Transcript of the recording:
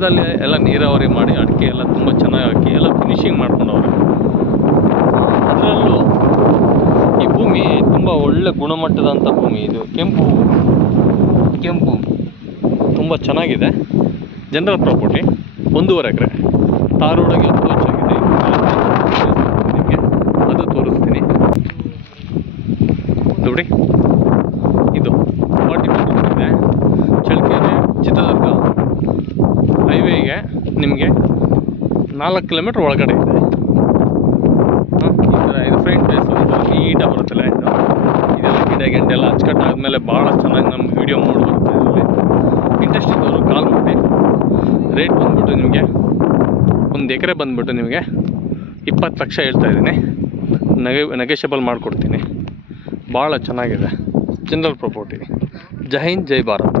ಪಕ್ಕದಲ್ಲಿ ಎಲ್ಲ ನೀರಾವರಿ ಮಾಡಿ ಅಡಿಕೆ ಎಲ್ಲ ತುಂಬ ಚೆನ್ನಾಗಿ ಹಾಕಿ ಎಲ್ಲ ಫಿನಿಶಿಂಗ್ ಮಾಡ್ಕೊಂಡವ್ರೆ. ಅದರಲ್ಲೂ ಈ ಭೂಮಿ ತುಂಬ ಒಳ್ಳೆ ಗುಣಮಟ್ಟದಂಥ ಭೂಮಿ. ಇದು ಕೆಂಪು ತುಂಬ ಚೆನ್ನಾಗಿದೆ. ಜನರಲ್ ಪ್ರಾಪರ್ಟಿ 1.5 ಎಕರೆ ತಾರ್ ರೋಡಾಗಿ ಅಪ್ರೋಚ್ ಆಗಿದೆ. ನಿಮಗೆ ಅದು ತೋರಿಸ್ತೀನಿ ನೋಡಿ. ಇದು 40 ಮೀಟರ್ ಇದೆ. ಚಳ್ಳಕೆರೆ ಚಿತ್ರದುರ್ಗ ಹೈವೇಗೆ ನಿಮಗೆ 4 ಕಿಲೋಮೀಟ್ರ್ ಒಳಗಡೆ ಇದೆ. ಈ ಥರ ಇದು ಫ್ರಂಟ್ ಪ್ಲೇಸು. ಇದು ನೀಟಾಗಿ ಬರುತ್ತೆ ಲ್ಯಾಂಡು. ಇದೆಲ್ಲ ಗಿಡ ಎಲ್ಲ ಅಚ್ಚುಕಟ್ಟಾದ್ಮೇಲೆ ಭಾಳ ಚೆನ್ನಾಗಿ ನಮ್ಗೆ ವೀಡಿಯೋ ಮೂಡ್ ಬರುತ್ತೆ. ಇದರಲ್ಲಿ ಇಂಟ್ರೆಸ್ಟ್ ಇದ್ದವರು ಕಾಲ್ ಮಾಡಿ. ರೇಟ್ ಬಂದುಬಿಟ್ಟು ನಿಮಗೆ 1 ಎಕರೆ ಬಂದುಬಿಟ್ಟು ನಿಮಗೆ 20 ಲಕ್ಷ ಹೇಳ್ತಾಯಿದ್ದೀನಿ. ನೆಗೆಷಬಲ್ ಮಾಡಿಕೊಡ್ತೀನಿ. ಭಾಳ ಚೆನ್ನಾಗಿದೆ ಜನರಲ್ ಪ್ರಾಪರ್ಟಿ. ಜೈ ಹಿಂದ್ ಜೈ ಭಾರತ್.